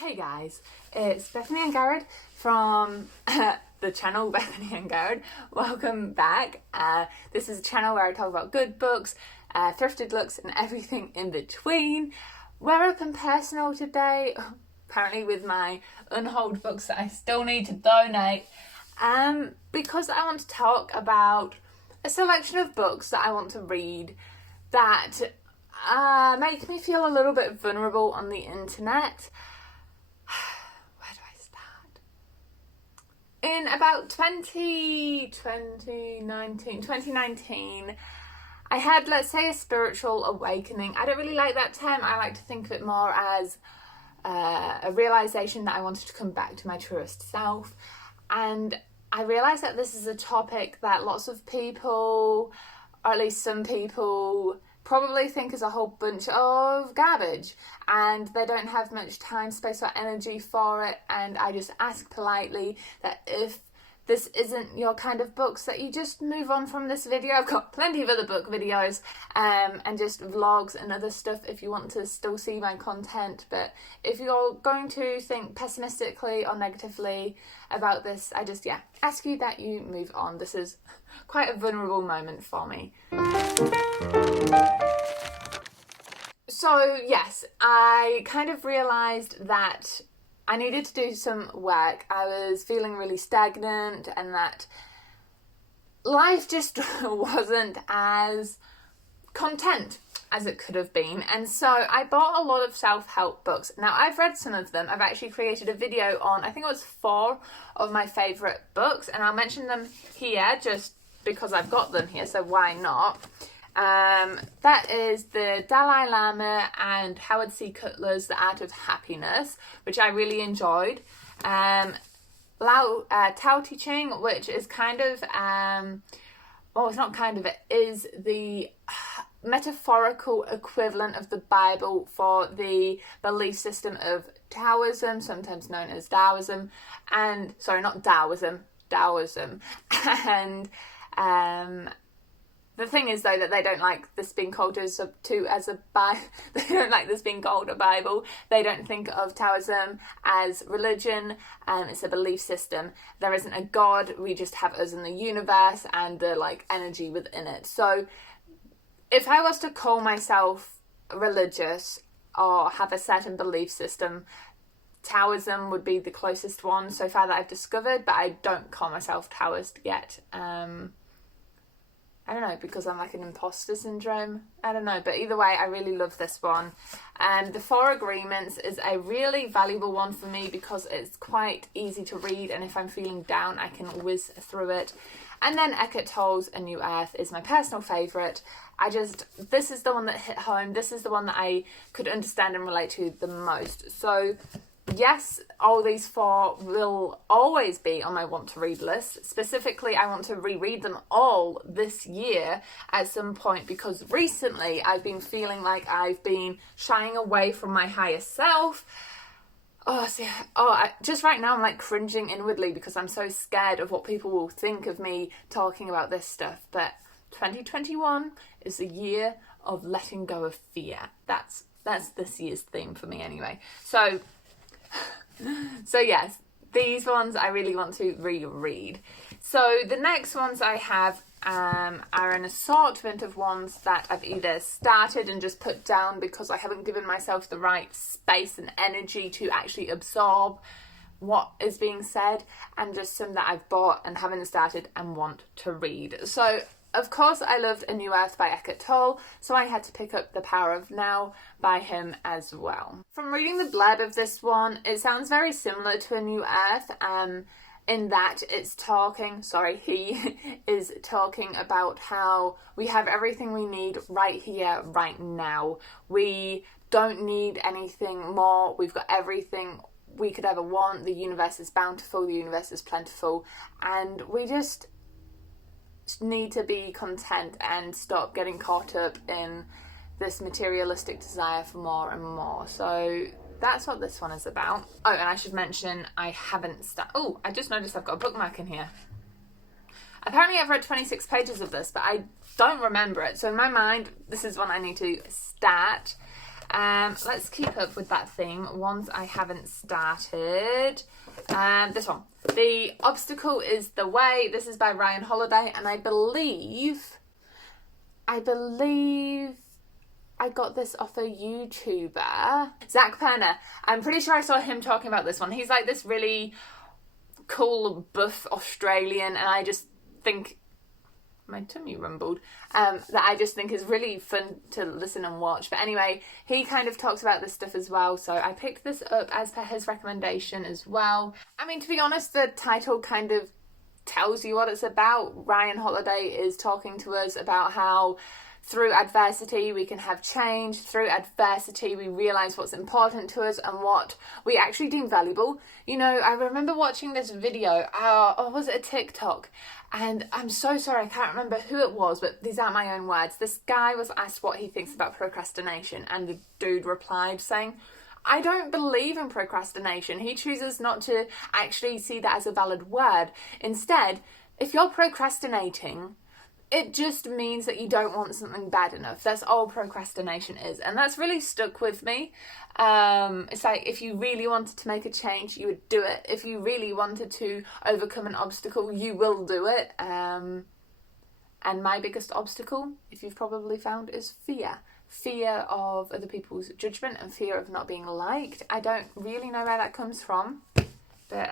Hey guys, it's Bethany and Angharad from the channel Bethany and Angharad. Welcome back. This is a channel where I talk about good books, thrifted looks and everything in between. We're open personal today, apparently with my unhauled books that I still need to donate, because I want to talk about a selection of books that I want to read that make me feel a little bit vulnerable on the internet. Where do I start? In about 2019, I had, let's say, a spiritual awakening. I don't really like that term. I like to think of it more as a realization that I wanted to come back to my truest self. And I realised that this is a topic that lots of people, or at least some people, probably think is a whole bunch of garbage, and they don't have much time, space or energy for it. And I just ask politely that if this isn't your kind of books, that you just move on from this video. I've got plenty of other book videos and just vlogs and other stuff if you want to still see my content. But if you're going to think pessimistically or negatively about this, I just ask you that you move on. This is quite a vulnerable moment for me. So yes, I kind of realised that I needed to do some work. I was feeling really stagnant and that life just wasn't as content as it could have been. And so I bought a lot of self-help books. Now, I've read some of them. I've actually created a video on, I think it was 4 of my favourite books, and I'll mention them here just because I've got them here, so why not? That is the Dalai Lama and Howard C. Cutler's The Art of Happiness, which I really enjoyed. Tao Te Ching, which is kind of, it's not kind of, it is the metaphorical equivalent of the Bible for the belief system of Taoism, sometimes known as Taoism, and, sorry, not Taoism, Taoism, and, the thing is, though, that they don't like this being called as a Bible. They don't like this being called a Bible. They don't think of Taoism as religion. It's a belief system. There isn't a God. We just have us in the universe and the energy within it. So, if I was to call myself religious or have a certain belief system, Taoism would be the closest one so far that I've discovered. But I don't call myself Taoist yet. I don't know, because I'm like an imposter syndrome. I don't know, but either way, I really love this one. The 4 Agreements is a really valuable one for me because it's quite easy to read, and if I'm feeling down, I can whiz through it. And then Eckhart Tolle's A New Earth is my personal favourite. This is the one that hit home. This is the one that I could understand and relate to the most. So yes, all these 4 will always be on my want to read list. Specifically, I want to reread them all this year at some point, because recently I've been feeling like I've been shying away from my higher self. Just right now I'm like cringing inwardly because I'm so scared of what people will think of me talking about this stuff. But 2021 is the year of letting go of fear. That's this year's theme for me anyway. So yes, these ones I really want to reread. So the next ones I have are an assortment of ones that I've either started and just put down because I haven't given myself the right space and energy to actually absorb what is being said, and just some that I've bought and haven't started and want to read. So of course, I loved A New Earth by Eckhart Tolle, so I had to pick up The Power of Now by him as well. From reading the blurb of this one, it sounds very similar to A New Earth, in that he is talking about how we have everything we need right here, right now. We don't need anything more. We've got everything we could ever want. The universe is bountiful, the universe is plentiful, and we just need to be content and stop getting caught up in this materialistic desire for more and more. So that's what this one is about. Oh, and I should mention I haven't I just noticed I've got a bookmark in here. Apparently I've read 26 pages of this, but I don't remember it. So in my mind, this is one I need to start. Let's keep up with that theme. Ones I haven't started. This one. The Obstacle is the Way. This is by Ryan Holiday, and I believe I got this off a YouTuber, Zach Perner. I'm pretty sure I saw him talking about this one. He's like this really cool, buff Australian, and I just think, my tummy rumbled, that I just think is really fun to listen and watch. But anyway, he kind of talks about this stuff as well, so I picked this up as per his recommendation as well. I mean, to be honest, the title kind of tells you what it's about. Ryan Holiday is talking to us about how through adversity we can have change. Through adversity we realise what's important to us and what we actually deem valuable. You know, I remember watching this video, or was it a TikTok? And I'm so sorry, I can't remember who it was, but these aren't my own words. This guy was asked what he thinks about procrastination, and the dude replied saying, I don't believe in procrastination. He chooses not to actually see that as a valid word. Instead, if you're procrastinating, it just means that you don't want something bad enough. That's all procrastination is. And that's really stuck with me. It's like, if you really wanted to make a change, you would do it. If you really wanted to overcome an obstacle, you will do it. And my biggest obstacle, if you've probably found, is fear. Fear of other people's judgment and fear of not being liked. I don't really know where that comes from. But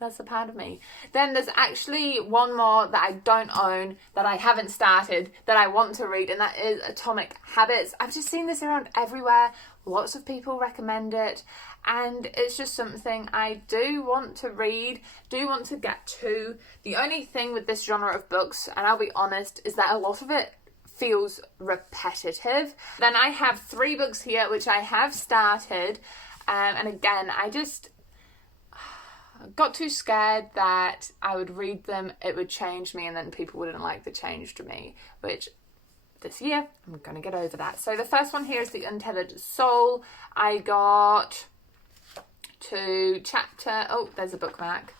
that's a part of me. Then there's actually one more that I don't own, that I haven't started, that I want to read, and that is Atomic Habits. I've just seen this around everywhere. Lots of people recommend it, and it's just something I do want to read, do want to get to. The only thing with this genre of books, and I'll be honest, is that a lot of it feels repetitive. Then I have 3 books here which I have started, and again, I just got too scared that I would read them, it would change me, and then people wouldn't like the change to me, which this year I'm going to get over that. So the first one here is The Untethered Soul. I got to chapter, oh, there's a bookmark.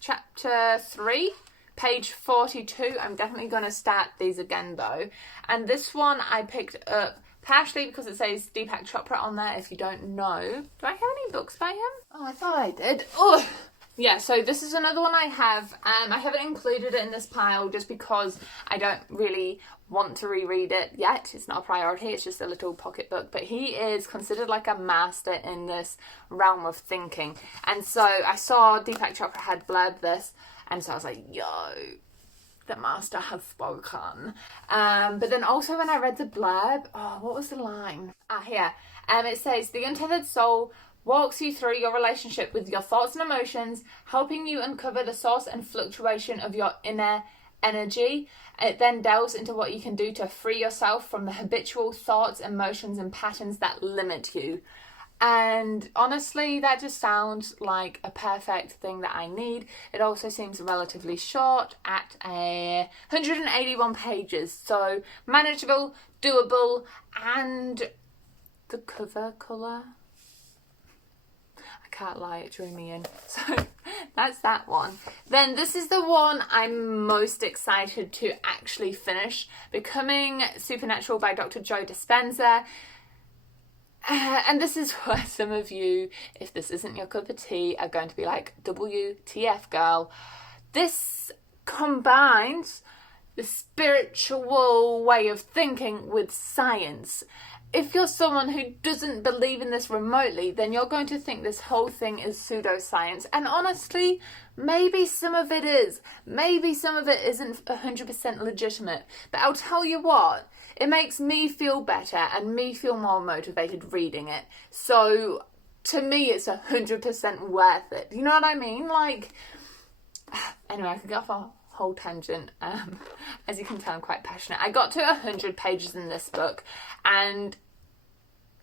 Chapter 3, page 42. I'm definitely going to start these again though. And this one I picked up partially because it says Deepak Chopra on there, if you don't know. Do I have any books by him? Oh, I thought I did. Oh, yeah, so this is another one I have. I haven't included it in this pile just because I don't really want to reread it yet. It's not a priority, it's just a little pocket book. But he is considered like a master in this realm of thinking. And so I saw Deepak Chopra had blurred this, and so I was like, yo, the master has spoken. But then also when I read the blurb, oh, what was the line? Here. It says, The Untethered Soul walks you through your relationship with your thoughts and emotions, helping you uncover the source and fluctuation of your inner energy. It then delves into what you can do to free yourself from the habitual thoughts, emotions, and patterns that limit you. And honestly, that just sounds like a perfect thing that I need. It also seems relatively short at 181 pages, so manageable, doable, and the cover colour, I can't lie, it drew me in. So that's that one. Then this is the one I'm most excited to actually finish, Becoming Supernatural by Dr. Joe Dispenza. And this is where some of you, if this isn't your cup of tea, are going to be like, WTF girl. This combines the spiritual way of thinking with science. If you're someone who doesn't believe in this remotely, then you're going to think this whole thing is pseudoscience. And honestly, maybe some of it is. Maybe some of it isn't 100% legitimate. But I'll tell you what, it makes me feel better and me feel more motivated reading it. So to me, it's 100% worth it. You know what I mean? Like, anyway, I could get off a whole tangent. As you can tell, I'm quite passionate. I got to 100 pages in this book and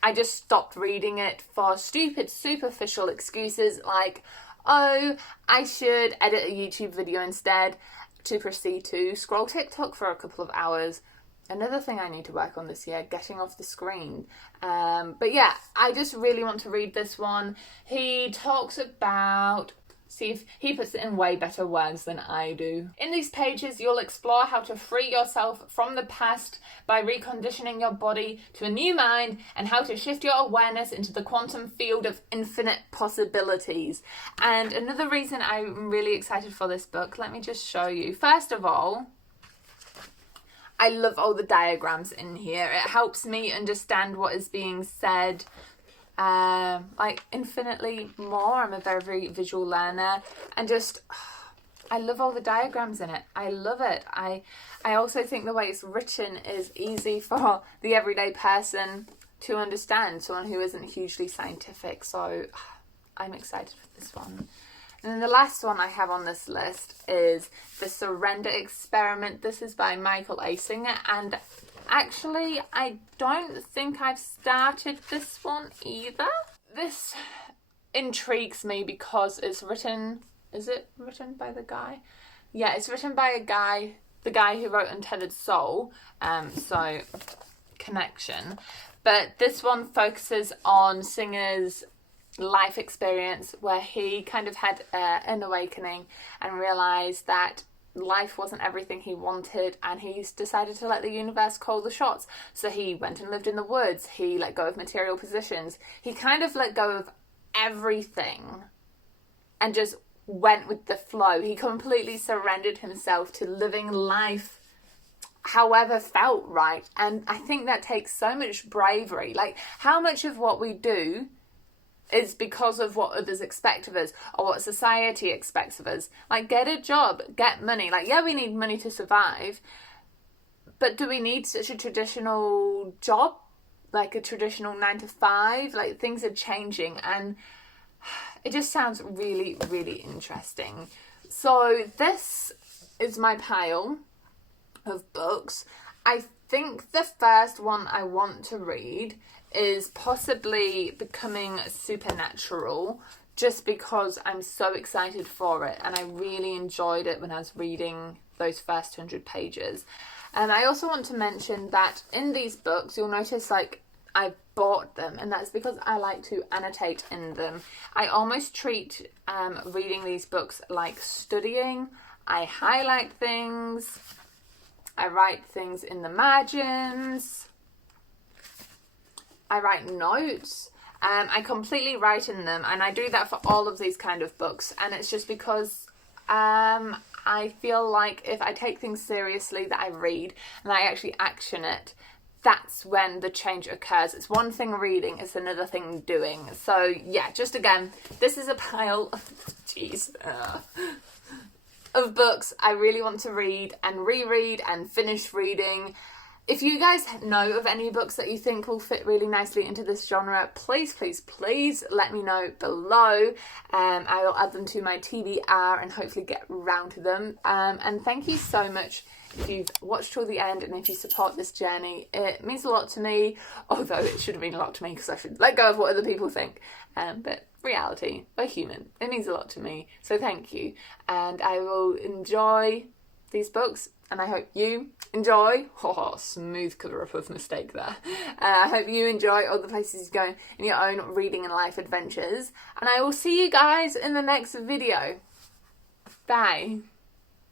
I just stopped reading it for stupid, superficial excuses like, oh, I should edit a YouTube video instead, to proceed to scroll TikTok for a couple of hours. Another thing I need to work on this year, getting off the screen. But yeah, I just really want to read this one. He talks about see if he puts it in way better words than I do. In these pages, you'll explore how to free yourself from the past by reconditioning your body to a new mind, and how to shift your awareness into the quantum field of infinite possibilities. And another reason I'm really excited for this book, let me just show you. First of all, I love all the diagrams in here. It helps me understand what is being said like infinitely more. I'm a very, very visual learner, and just I love all the diagrams in it. I love it. I also think the way it's written is easy for the everyday person to understand, someone who isn't hugely scientific. So I'm excited for this one. And then the last one I have on this list is The Surrender Experiment. This is by Michael A. Singer, and actually I don't think I've started this one either. This intrigues me because it's written, is it written by the guy? Yeah, it's written by a guy, the guy who wrote Untethered Soul, so connection. But this one focuses on Singer's life experience, where he kind of had an awakening and realised that life wasn't everything he wanted, and he decided to let the universe call the shots. So he went and lived in the woods, he let go of material possessions, he kind of let go of everything and just went with the flow. He completely surrendered himself to living life however felt right. And I think that takes so much bravery. Like, how much of what we do is because of what others expect of us, or what society expects of us. Like, get a job, get money. Like, yeah, we need money to survive, but do we need such a traditional job, like a traditional 9 to 5? Like, things are changing, and it just sounds really, really interesting. So this is my pile of books. I think the first one I want to read is possibly Becoming Supernatural, just because I'm so excited for it, and I really enjoyed it when I was reading those first 100 pages. And I also want to mention that in these books, you'll notice like I bought them, and that's because I like to annotate in them. I almost treat reading these books like studying. I highlight things, I write things in the margins, I write notes. I completely write in them, and I do that for all of these kind of books. And it's just because I feel like if I take things seriously that I read and I actually action it, that's when the change occurs. It's one thing reading, it's another thing doing. So yeah, just again, this is a pile of of books I really want to read and reread and finish reading. If you guys know of any books that you think will fit really nicely into this genre, please, please, please let me know below. I will add them to my TBR and hopefully get round to them. And thank you so much if you've watched till the end, and if you support this journey. It means a lot to me, although it should have mean a lot to me because I should let go of what other people think. But reality, we're human. It means a lot to me. So thank you. And I will enjoy these books, and I hope you enjoy. Smooth cover up of mistake there. I hope you enjoy all the places you go in your own reading and life adventures, and I will see you guys in the next video. Bye.